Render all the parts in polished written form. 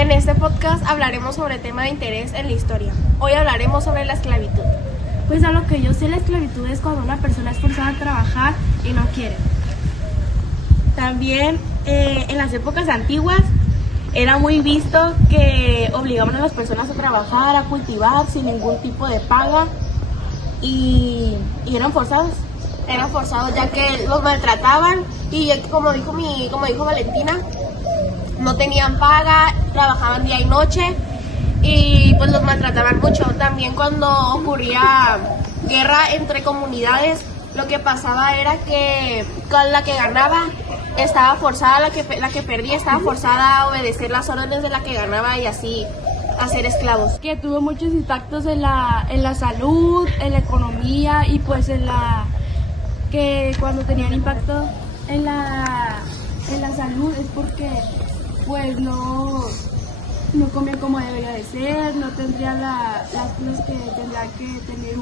En este podcast hablaremos sobre el tema de interés en la historia. Hoy hablaremos sobre la esclavitud. Pues a lo que yo sé, la esclavitud es cuando una persona es forzada a trabajar y no quiere. También en las épocas antiguas era muy visto que obligaban a las personas a trabajar, a cultivar sin ningún tipo de paga y eran forzados. Eran forzados ya que los maltrataban y como dijo Valentina, no tenían paga, trabajaban día y noche y pues los maltrataban mucho. También cuando ocurría guerra entre comunidades, lo que pasaba era que con la que ganaba estaba forzada, la que perdía estaba forzada a obedecer las órdenes de la que ganaba y así a ser esclavos. Que tuvo muchos impactos en la salud, en la economía y pues que cuando tenían impacto en la salud es porque pues no comían como debería de ser, no tendrían las cosas que tendría que tener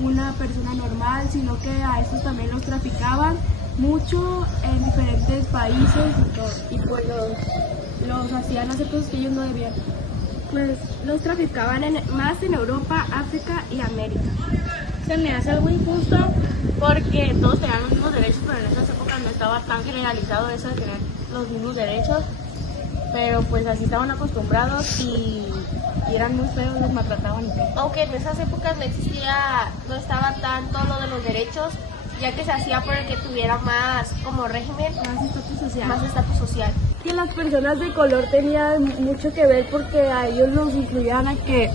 una persona normal, sino que a estos también los traficaban mucho en diferentes países y pues los hacían hacer cosas que ellos no debían. Pues los traficaban más en Europa, África y América. Se me hace algo injusto porque todos tenían los mismos derechos, pero en esas épocas no estaba tan generalizado eso de tener los mismos derechos, pero pues así estaban acostumbrados y eran muy feos, los maltrataban y todo. Aunque en esas épocas no estaba tanto lo de los derechos, ya que se hacía por el que tuviera más como régimen, más estatus social. Que las personas de color tenían mucho que ver porque a ellos los influían a que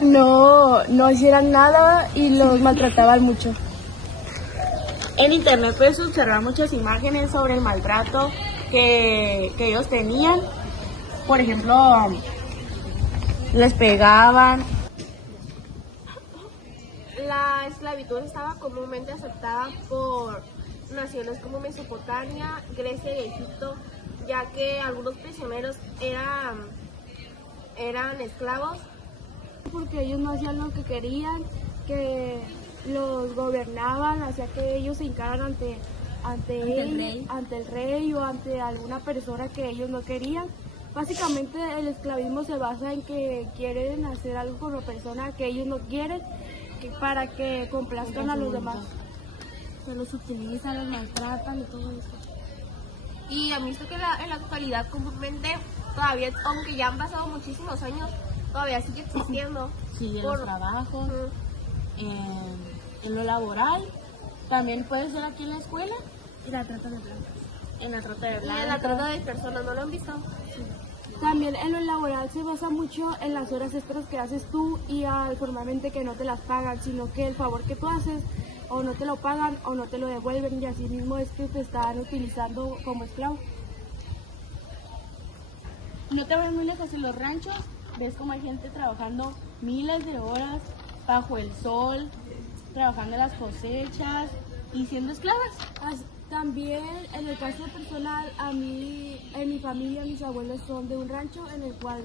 no hicieran nada y los maltrataban mucho. En internet puedes observar muchas imágenes sobre el maltrato que ellos tenían. Por ejemplo, les pegaban. La esclavitud estaba comúnmente aceptada por naciones como Mesopotamia, Grecia y Egipto, ya que algunos prisioneros eran esclavos. Porque ellos no hacían lo que querían, que los gobernaban, hacía que ellos se hincaran ante el rey o ante alguna persona que ellos no querían. Básicamente el esclavismo se basa en que quieren hacer algo con la persona que ellos no quieren, para que complazcan a los demás. Se los utilizan, los maltratan y todo eso. Y han visto que en la actualidad comúnmente todavía, aunque ya han pasado muchísimos años, todavía sigue existiendo. Sí, en los trabajos, en lo laboral, también puede ser aquí en la escuela. Y la trata de blancas. En la trata de Y blancas. en la trata de personas, ¿no lo han visto? Sí. También en lo laboral se basa mucho en las horas extras que haces tú y formalmente que no te las pagan, sino que el favor que tú haces o no te lo pagan o no te lo devuelven y así mismo es que te están utilizando como esclavo. No te ves muy lejos en los ranchos, ves como hay gente trabajando miles de horas bajo el sol, trabajando en las cosechas y siendo esclavas. También en el caso personal, en mi familia, mis abuelos son de un rancho en el cual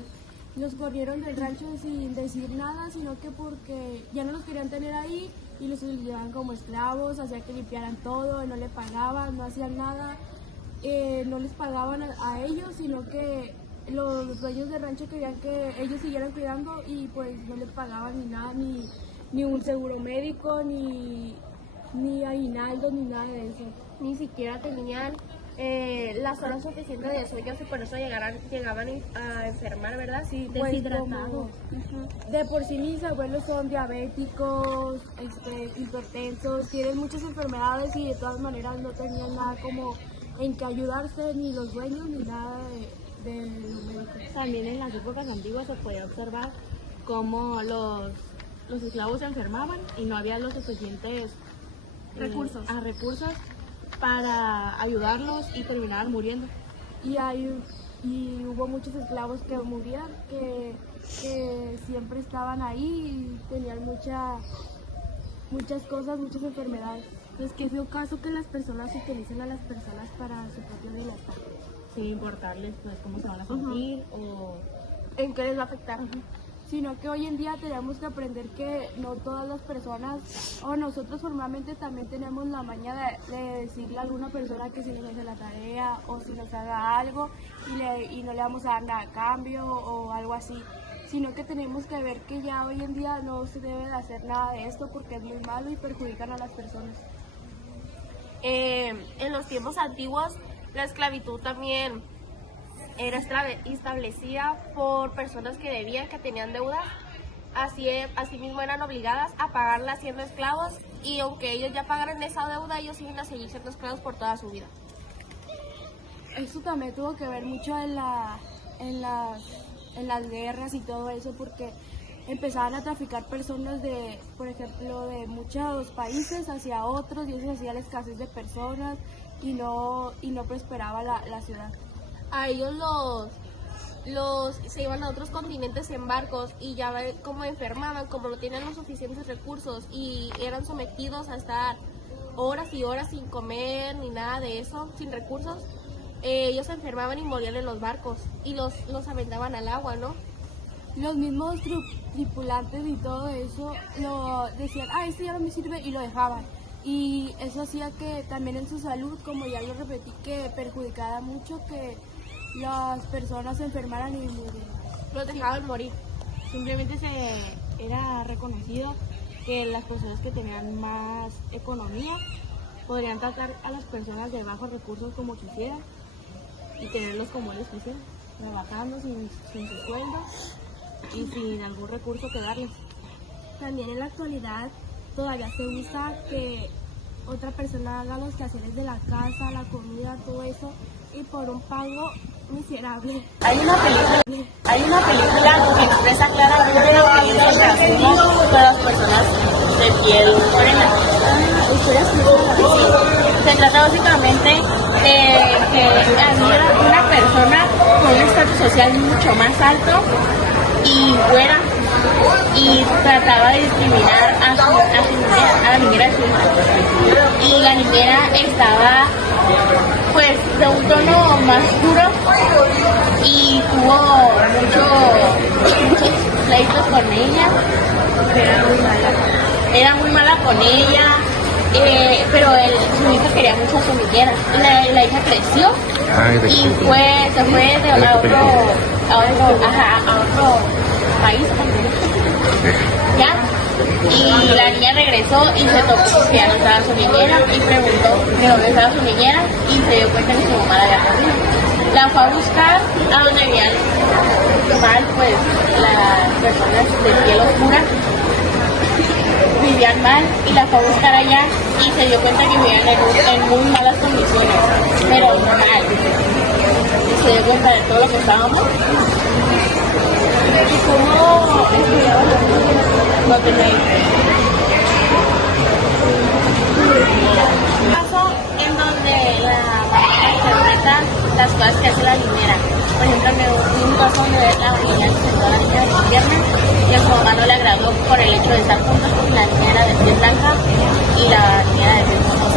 los corrieron del rancho sin decir nada, sino que porque ya no los querían tener ahí y los utilizaban como esclavos, hacían que limpiaran todo, no le pagaban, no hacían nada, no les pagaban a ellos, sino que los dueños del rancho querían que ellos siguieran cuidando y pues no les pagaban ni nada, ni un seguro médico, ni aguinaldo, ni nada de eso. Ni siquiera tenían las horas suficientes de sueño y por eso llegaban a enfermar, ¿verdad? Sí, Deshidratados. De por sí mis abuelos son diabéticos, hipertensos, tienen muchas enfermedades y de todas maneras no tenían nada como en que ayudarse, ni los dueños, ni nada de los médicos. También en las épocas antiguas se podía observar cómo los esclavos se enfermaban y no había los suficientes recursos para ayudarlos y terminaban muriendo. Y hubo muchos esclavos que morían, que siempre estaban ahí y tenían muchas cosas, muchas enfermedades. Entonces, que fue un caso que las personas utilicen a las personas para su propio bienestar. Sin importarles pues cómo se van a sentir o en qué les va a afectar. sino que hoy en día tenemos que aprender que no todas las personas, o nosotros formalmente también tenemos la maña de decirle a alguna persona que si nos hace la tarea o si nos haga algo y no le vamos a dar nada a cambio o algo así, sino que tenemos que ver que ya hoy en día no se debe de hacer nada de esto porque es muy malo y perjudican a las personas. En los tiempos antiguos, la esclavitud también era establecida por personas que debían, que tenían deudas. Asimismo eran obligadas a pagarla siendo esclavos, y aunque ellos ya pagaran esa deuda, ellos iban a seguir siendo esclavos por toda su vida. Esto también tuvo que ver mucho en las guerras y todo eso, porque empezaban a traficar personas de, por ejemplo, de muchos países hacia otros, y eso hacía la escasez de personas y no prosperaba la ciudad. A ellos se iban a otros continentes en barcos, y ya ven cómo enfermaban, como no tenían los suficientes recursos y eran sometidos a estar horas y horas sin comer ni nada de eso, sin recursos. Ellos se enfermaban y morían en los barcos y los aventaban al agua, ¿no? Los mismos tripulantes y todo eso lo decían, esto ya no me sirve, y lo dejaban. Y eso hacía que también en su salud, como ya lo repetí, que perjudicara mucho, que las personas se enfermaran y murieran. Los dejaban morir. Simplemente era reconocido que las personas que tenían más economía podrían tratar a las personas de bajos recursos como quisieran y tenerlos como ellos quisieran, trabajando sin su sueldo y sin algún recurso que darles. También en la actualidad todavía se usa que otra persona haga los quehaceres de la casa, la comida, todo eso, y por un pago miserable. Hay una película que expresa claramente lo que es el racismo de las personas de piel morena. Se trata básicamente de que había una persona con un estatus social mucho más alto y fuera, y trataba de discriminar a la niñera de su hija. Y la niñera estaba pues de un tono más oscuro y tuvo muchos pleitos con ella. Era muy mala con ella, pero su hija quería mucho a su niñera. La hija creció y se fue a otro país, ¿ya? Y la niña regresó y se topó que ya no estaba su niñera y preguntó de dónde estaba su niñera, y se dio cuenta que su mamá la había perdido. La fue a buscar a donde vivían mal, pues las personas de piel oscura vivían mal, y la fue a buscar allá y se dio cuenta que vivían en muy malas condiciones, pero mal. Y se dio cuenta de todo lo que estábamos. ¿Y cómo estudiaban los niños? No tenía idea. Un caso en donde la mamá interpreta las cosas que hace la niñera. Por ejemplo, en un caso donde la niña presentó a la niña de su pierna y a su mamá no le agradó por el hecho de estar juntos, porque la niña era de piel blanca y la niña era de piel rosa.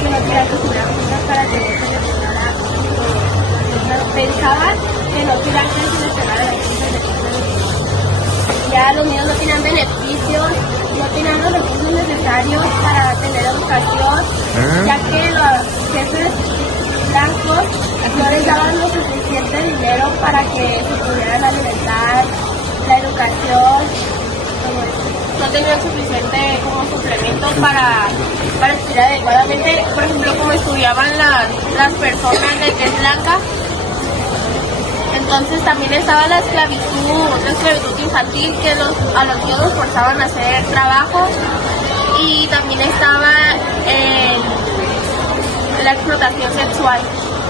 Que no quería que estuvieran juntas para que no se lesionara. Pensaban que no querían que se lesionara la niña. Ya los niños no tenían beneficios, no tenían los recursos necesarios para tener educación, ya que los jefes blancos no les daban lo suficiente dinero para que se pudieran alimentar, la educación, todo eso. No tenían suficiente como suplemento para estudiar adecuadamente. Por ejemplo, como estudiaban las personas de tez blanca. Entonces también estaba la esclavitud infantil, que a los niños los forzaban a hacer trabajos, y también estaba la explotación sexual.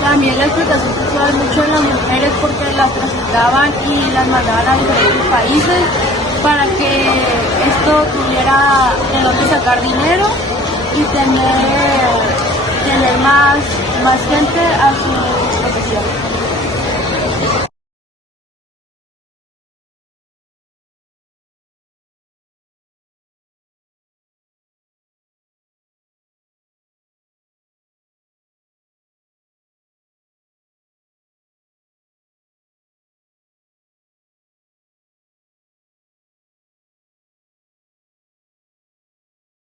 También la explotación sexual mucho en las mujeres, porque las traficaban y las mandaban a diferentes países para que esto tuviera de dónde sacar dinero y tener más gente a su